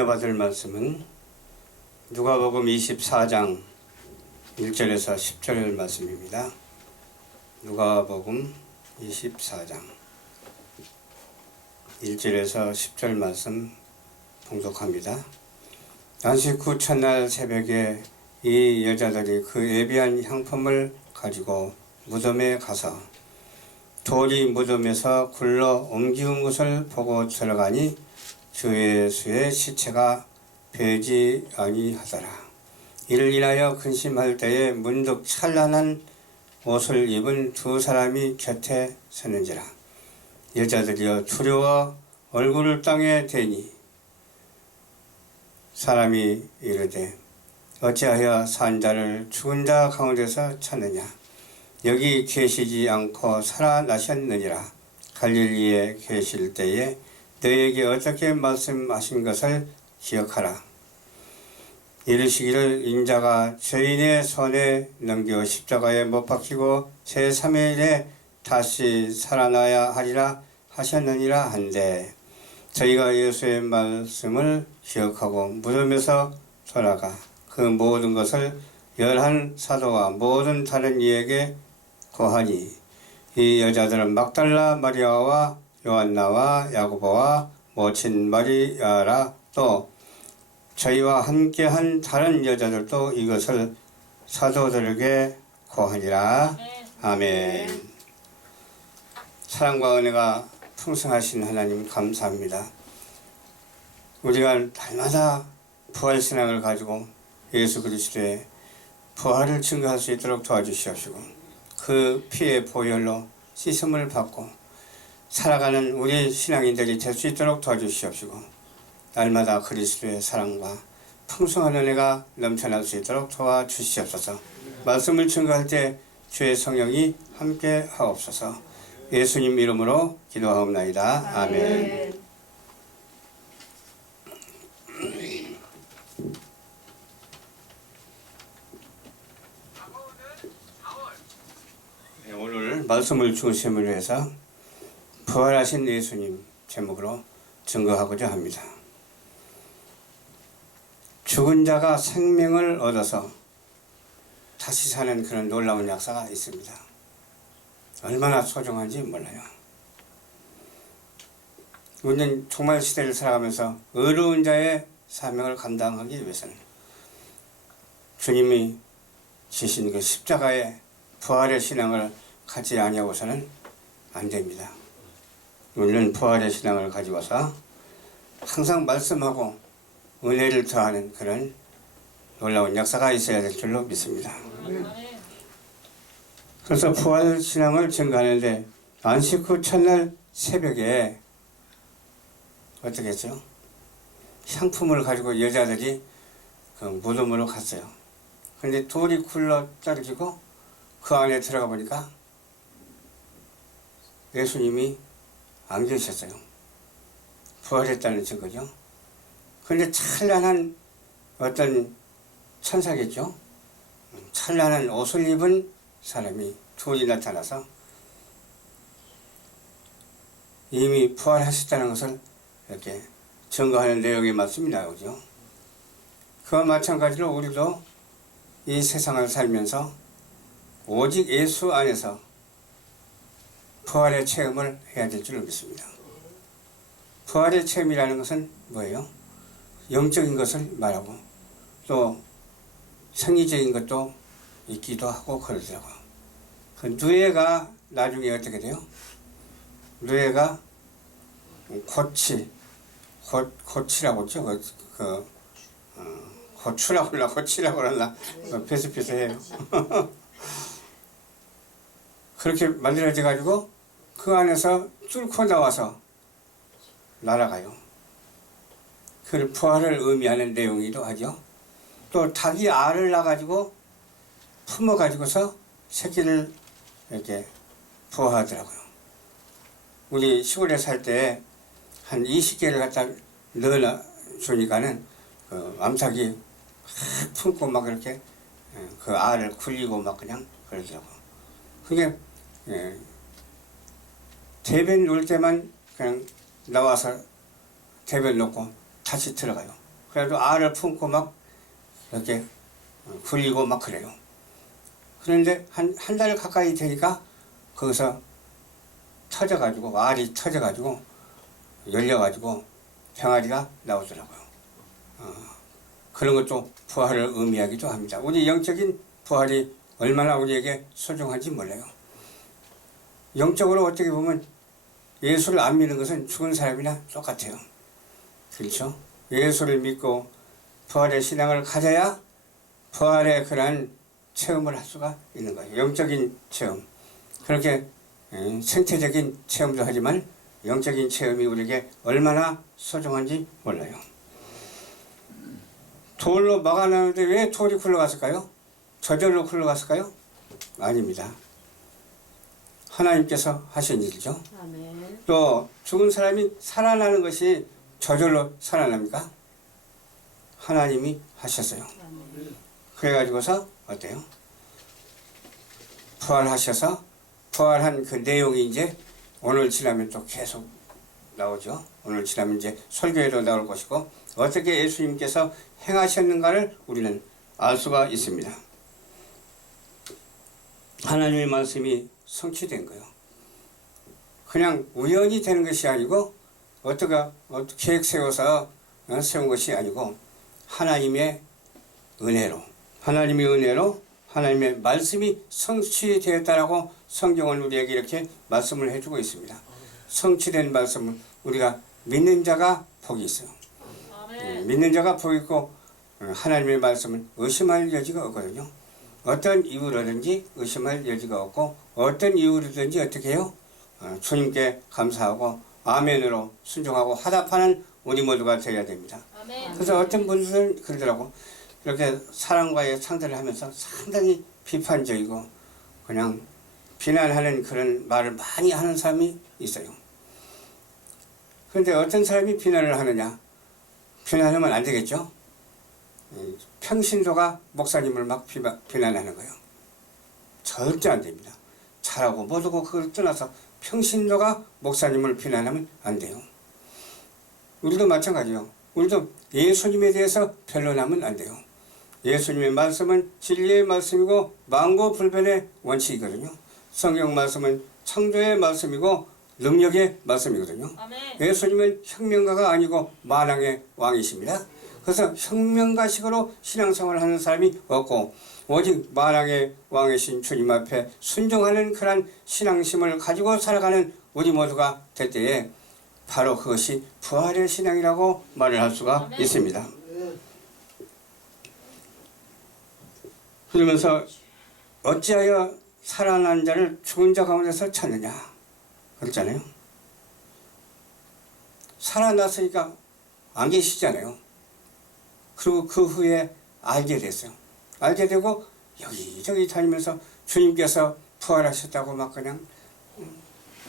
은혜 받을 말씀은 누가복음 24장 1절에서 10절 말씀입니다. 누가복음 24장 1절에서 10절 말씀 봉독합니다. 안식 후 첫날 새벽에 이 여자들이 그 예비한 향품을 가지고 무덤에 가서 돌이 무덤에서 굴러 옮기운 것을 보고 들어가니 주 예수의 시체가 베지 아니하더라. 이를 인하여 근심할 때에 문득 찬란한 옷을 입은 두 사람이 곁에 서는지라. 여자들이여 두려워 얼굴을 땅에 대니 사람이 이르되 어찌하여 산 자를 죽은 자 가운데서 찾느냐. 여기 계시지 않고 살아나셨느니라. 갈릴리에 계실 때에 너에게 어떻게 말씀하신 것을 기억하라. 이르시기를 인자가 죄인의 손에 넘겨 십자가에 못 박히고 제3일에 다시 살아나야 하리라 하셨느니라 한데 저희가 예수의 말씀을 기억하고 무덤에서 돌아가 그 모든 것을 11 사도와 모든 다른 이에게 고하니 이 여자들은 막달라 마리아와 요한나와 야고보와 모친 마리아라 또 저희와 함께한 다른 여자들도 이것을 사도들에게 고하니라. 아멘. 사랑과 은혜가 풍성하신 하나님 감사합니다. 우리가 날마다 부활신앙을 가지고 예수 그리스도의 부활을 증거할 수 있도록 도와주시옵시고 그 피의 보혈로 씻음을 받고 살아가는 우리 신앙인들이 될 수 있도록 도와주시옵시고 날마다 그리스도의 사랑과 풍성한 은혜가 넘쳐날 수 있도록 도와주시옵소서. 말씀을 증거할 때 주의 성령이 함께 하옵소서. 예수님 이름으로 기도하옵나이다. 아멘. 오늘 말씀을 중심으로 해서 부활하신 예수님 제목으로 증거하고자 합니다. 죽은 자가 생명을 얻어서 다시 사는 그런 놀라운 역사가 있습니다. 얼마나 소중한지 몰라요. 우리는 종말 시대를 살아가면서 의로운 자의 사명을 감당하기 위해서는 주님이 지신 그 십자가의 부활의 신앙을 갖지 아니하고서는 안 됩니다. 우리는 부활의 신앙을 가지고서 항상 말씀하고 은혜를 더하는 그런 놀라운 역사가 있어야 될 줄로 믿습니다. 그래서 부활 신앙을 증거하는데 안식 후 첫날 새벽에 어떻게 했죠? 향품을 가지고 여자들이 그 무덤으로 갔어요. 그런데 돌이 굴러 떨어지고 그 안에 들어가 보니까 예수님이 안 계셨어요. 부활했다는 증거죠. 그런데 찬란한 어떤 천사겠죠. 찬란한 옷을 입은 사람이 둘이 나타나서 이미 부활하셨다는 것을 이렇게 증거하는 내용의 말씀이 나오죠. 그와 마찬가지로 우리도 이 세상을 살면서 오직 예수 안에서 부활의 체험을 해야 될 줄 믿습니다. 부활의 체험이라는 것은 뭐예요? 영적인 것을 말하고 또 생리적인 것도 있기도 하고 그러더라고요. 그 누에가 나중에 어떻게 돼요? 누에가 고치라고 했죠? 고추라고 그러나 고치라고 그러나 비슷비슷해요. 그렇게 만들어져 가지고 그 안에서 뚫고 나와서 날아가요. 그 부활을 의미하는 내용이기도 하죠. 또 닭이 알을 낳아가지고 품어가지고서 새끼를 이렇게 부화하더라고요. 우리 시골에 살 때 한 20개를 갖다 넣어주니까는 그 암탉이 품고 막 이렇게 그 알을 굴리고 막 그냥 그러더라고요. 그게 대변 놓을 때만 그냥 나와서 대변 놓고 다시 들어가요. 그래도 알을 품고 막 이렇게 굴리고 막 그래요. 그런데 한 달 가까이 되니까 거기서 터져가지고, 알이 터져가지고 열려가지고 병아리가 나오더라고요. 그런 것도 부활을 의미하기도 합니다. 우리 영적인 부활이 얼마나 우리에게 소중한지 몰라요. 영적으로 어떻게 보면 예수를 안 믿는 것은 죽은 사람이나 똑같아요. 그렇죠? 예수를 믿고 부활의 신앙을 가져야 부활의 그러한 체험을 할 수가 있는 거예요. 영적인 체험. 그렇게 생태적인 체험도 하지만 영적인 체험이 우리에게 얼마나 소중한지 몰라요. 돌로 막아놨는데 왜 돌이 굴러갔을까요? 저절로 굴러갔을까요? 아닙니다. 하나님께서 하신 일이죠. 아멘. 또 죽은 사람이 살아나는 것이 저절로 살아납니까? 하나님이 하셨어요. 아멘. 그래가지고서 어때요? 부활하셔서 부활한 그 내용이 이제 오늘 지나면 또 계속 나오죠. 오늘 지나면 이제 설교에도 나올 것이고 어떻게 예수님께서 행하셨는가를 우리는 알 수가 있습니다. 하나님의 말씀이 성취된 거예요. 그냥 우연히 되는 것이 아니고 어떻게 계획 세워서 세운 것이 아니고 하나님의 은혜로 하나님의 말씀이 성취되었다라고 성경은 우리에게 이렇게 말씀을 해주고 있습니다. 성취된 말씀을 우리가 믿는 자가 복이 있어요. 믿는 자가 복이 있고 하나님의 말씀은 의심할 여지가 없거든요. 어떤 이유로든지 의심할 여지가 없고 어떤 이유로든지 어떻게 해요? 주님께 감사하고 아멘으로 순종하고 화답하는 우리 모두가 되어야 됩니다. 아멘. 그래서 어떤 분들은 그러더라고. 이렇게 사람과의 상대를 하면서 상당히 비판적이고 그냥 비난하는 그런 말을 많이 하는 사람이 있어요. 그런데 어떤 사람이 비난을 하느냐? 비난하면 안 되겠죠? 평신도가 목사님을 막 비난하는 거예요. 절대 안 됩니다. 잘하고 못하고 그걸 떠나서 평신도가 목사님을 비난하면 안 돼요. 우리도 마찬가지예요. 우리도 예수님에 대해서 변론하면 안 돼요. 예수님의 말씀은 진리의 말씀이고 만고불변의 원칙이거든요. 성경 말씀은 창조의 말씀이고 능력의 말씀이거든요. 아멘. 예수님은 혁명가가 아니고 만왕의 왕이십니다. 그래서 혁명가식으로 신앙생활을 하는 사람이 없고 오직 만왕의 왕이신 주님 앞에 순종하는 그런 신앙심을 가지고 살아가는 우리 모두가 될 때에 바로 그것이 부활의 신앙이라고 말을 할 수가 아멘. 있습니다. 그러면서 어찌하여 살아난 자를 죽은 자 가운데서 찾느냐 그랬잖아요. 살아났으니까 안 계시잖아요. 그리고 그 후에 알게 됐어요. 알게 되고 여기저기 다니면서 주님께서 부활하셨다고 막 그냥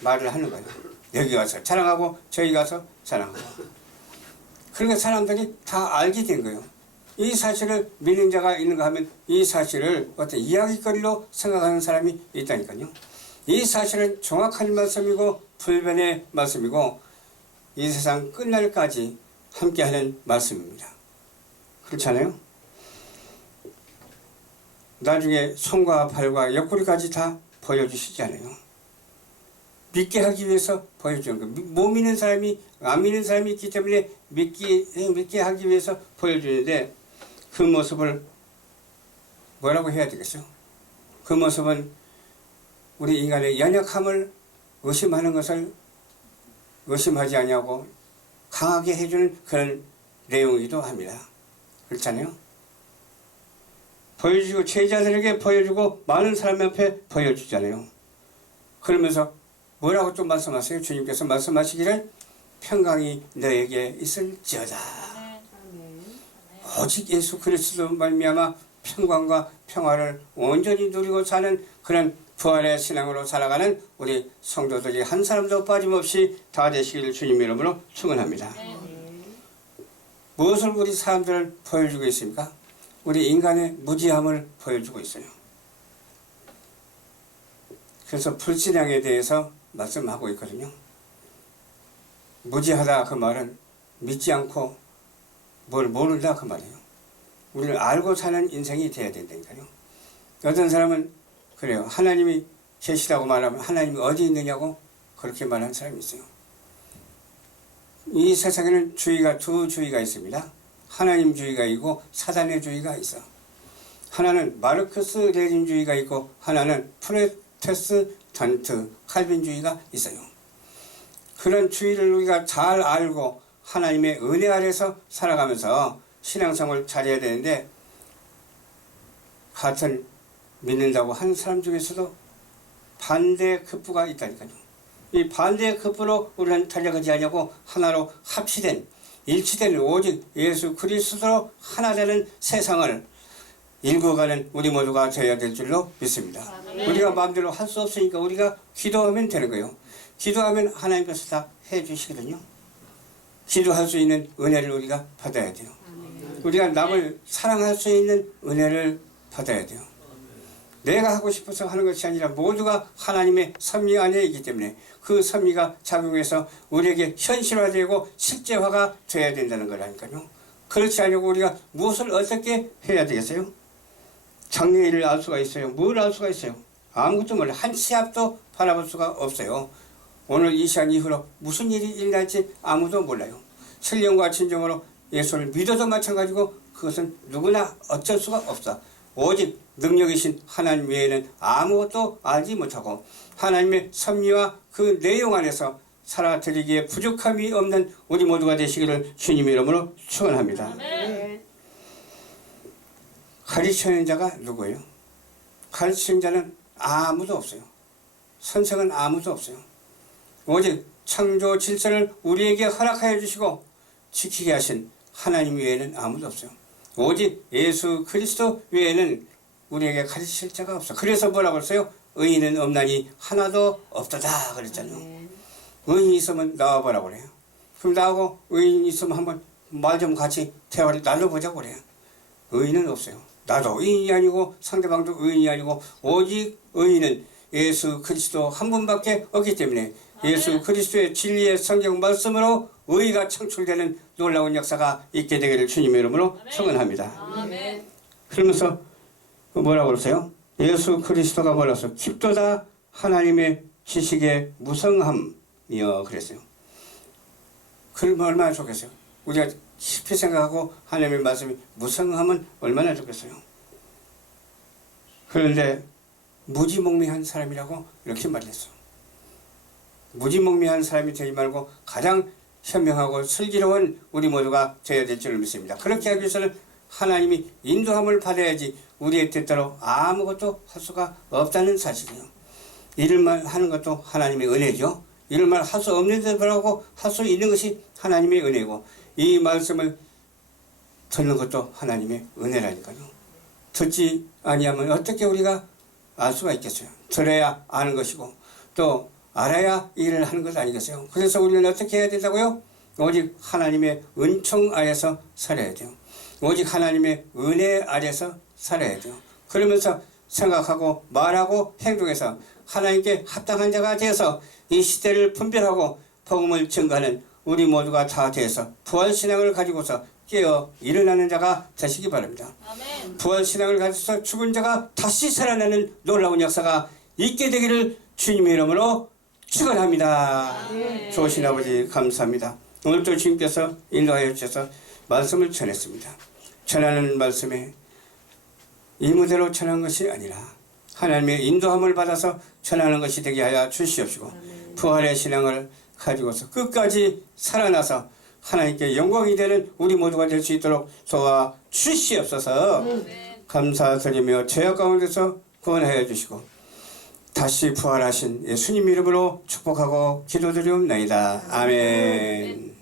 말을 하는 거예요. 여기 가서 자랑하고 저기 가서 자랑하고. 그러니까 사람들이 다 알게 된 거예요. 이 사실을 믿는 자가 있는가 하면 이 사실을 어떤 이야기거리로 생각하는 사람이 있다니까요. 이 사실은 정확한 말씀이고 불변의 말씀이고 이 세상 끝날까지 함께하는 말씀입니다. 그렇잖아요? 나중에 손과 발과 옆구리까지 다 보여주시잖아요. 믿게 하기 위해서 보여주는 거예요. 못 믿는 사람이 안 믿는 사람이 있기 때문에 믿게 하기 위해서 보여주는데 그 모습을 뭐라고 해야 되겠죠? 그 모습은 우리 인간의 연약함을 의심하는 것을 의심하지 않냐고 강하게 해주는 그런 내용이기도 합니다. 그렇잖아요? 보여주고 제자들에게 보여주고 많은 사람 앞에 보여주잖아요. 그러면서 뭐라고 또 말씀하세요? 주님께서 말씀하시기를 평강이 너에게 있을지어다. 오직 예수 그리스도 말미암아 평강과 평화를 온전히 누리고 사는 그런 부활의 신앙으로 살아가는 우리 성도들이 한 사람도 빠짐없이 다 되시기를 주님 이름으로 축원합니다. 무엇을 우리 사람들을 보여주고 있습니까? 우리 인간의 무지함을 보여주고 있어요. 그래서 불신앙에 대해서 말씀하고 있거든요. 무지하다 그 말은 믿지 않고 뭘 모른다 그 말이에요. 우리를 알고 사는 인생이 돼야 된다니까요. 어떤 사람은 그래요. 하나님이 계시다고 말하면 하나님이 어디 있느냐고 그렇게 말하는 사람이 있어요. 이 세상에는 두 주의가 있습니다. 하나님 주의가 있고 사단의 주의가 있어. 하나는 마르크스 레닌주의가 있고 하나는 프로테스탄트 칼빈주의가 있어요. 그런 주의를 우리가 잘 알고 하나님의 은혜 아래서 살아가면서 신앙생활을 잘해야 되는데, 같은 믿는다고 한 사람 중에서도 반대 급부가 있다니까요. 이 반대 급부로 우리는 달려가지 않냐고 하나로 합치된, 일치된 오직 예수 그리스도로 하나 되는 세상을 일구어가는 우리 모두가 되어야 될 줄로 믿습니다. 우리가 마음대로 할 수 없으니까 우리가 기도하면 되는 거예요. 기도하면 하나님께서 다 해주시거든요. 기도할 수 있는 은혜를 우리가 받아야 돼요. 우리가 남을 사랑할 수 있는 은혜를 받아야 돼요. 내가 하고 싶어서 하는 것이 아니라 모두가 하나님의 섭리 안에 있기 때문에 그 섭리가 작용해서 우리에게 현실화되고 실제화가 돼야 된다는 거라니까요. 그렇지 않으려고 우리가 무엇을 어떻게 해야 되겠어요? 장래일을 알 수가 있어요? 뭘 알 수가 있어요? 아무것도 몰라요. 한 치 앞도 바라볼 수가 없어요. 오늘 이 시간 이후로 무슨 일이 일어날지 아무도 몰라요. 신령과 진정으로 예수를 믿어도 마찬가지고 그것은 누구나 어쩔 수가 없어. 오직 능력이신 하나님 외에는 아무것도 알지 못하고 하나님의 섭리와 그 내용 안에서 살아드리기에 부족함이 없는 우리 모두가 되시기를 주님의 이름으로 축원합니다. 가르치는 자가 누구예요? 가르치는 자는 아무도 없어요. 선생은 아무도 없어요. 오직 창조 질서를 우리에게 허락하여 주시고 지키게 하신 하나님 외에는 아무도 없어요. 오직 예수 그리스도 외에는 우리에게 가르칠 자가 없어. 그래서 뭐라고 했어요? 의인은 없나니 하나도 없도다 그랬잖아요. 의인이 있으면 나와보라고 그래요. 그럼 나하고 의인이 있으면 한번 말 좀 같이 대화를 나눠보자고 그래요. 의인은 없어요. 나도 의인이 아니고 상대방도 의인이 아니고 오직 의인은 예수 그리스도 한 분밖에 없기 때문에 예수 그리스도의 진리의 성경 말씀으로 의가 창출되는 놀라운 역사가 있게 되기를 주님의 이름으로 축원합니다. 그러면서 뭐라고 그러세요? 예수 그리스도가 뭐라서 깊도다 하나님의 지식의 무성함이여 그랬어요. 그러면 얼마나 좋겠어요? 우리가 깊이 생각하고 하나님의 말씀이 무성함은 얼마나 좋겠어요? 그런데 무지몽매한 사람이라고 이렇게 말했어. 무지몽매한 사람이 되지 말고 가장 현명하고 슬기로운 우리 모두가 되어야 될 줄을 믿습니다. 그렇게 하기 위해서는 하나님이 인도함을 받아야지 우리의 뜻대로 아무것도 할 수가 없다는 사실이에요. 이럴만 하는 것도 하나님의 은혜죠. 이럴만 할 수 없는 데라고 할 수 있는 것이 하나님의 은혜고 이 말씀을 듣는 것도 하나님의 은혜라니까요. 듣지 아니하면 어떻게 우리가 알 수가 있겠어요? 들어야 아는 것이고 또 알아야 일을 하는 것 아니겠어요? 그래서 우리는 어떻게 해야 된다고요? 오직 하나님의 은총 아래서 살아야 돼요. 오직 하나님의 은혜 아래서 살아야 돼요. 그러면서 생각하고 말하고 행동해서 하나님께 합당한 자가 되어서 이 시대를 분별하고 복음을 증거하는 우리 모두가 다 되어서 부활신앙을 가지고서 깨어 일어나는 자가 되시기 바랍니다. 아멘. 부활신앙을 가지고서 죽은 자가 다시 살아나는 놀라운 역사가 있게 되기를 주님의 이름으로 축원합니다. 좋으신 아버지 감사합니다. 오늘도 주님께서 인도하여 주셔서 말씀을 전했습니다. 전하는 말씀에 이 무대로 전한 것이 아니라 하나님의 인도함을 받아서 전하는 것이 되게 하여 주시옵시고 부활의 신앙을 가지고서 끝까지 살아나서 하나님께 영광이 되는 우리 모두가 될 수 있도록 도와 주시옵소서. 감사드리며 죄악 가운데서 구원하여 주시고 다시 부활하신 예수님 이름으로 축복하고 기도드리옵나이다. 아멘.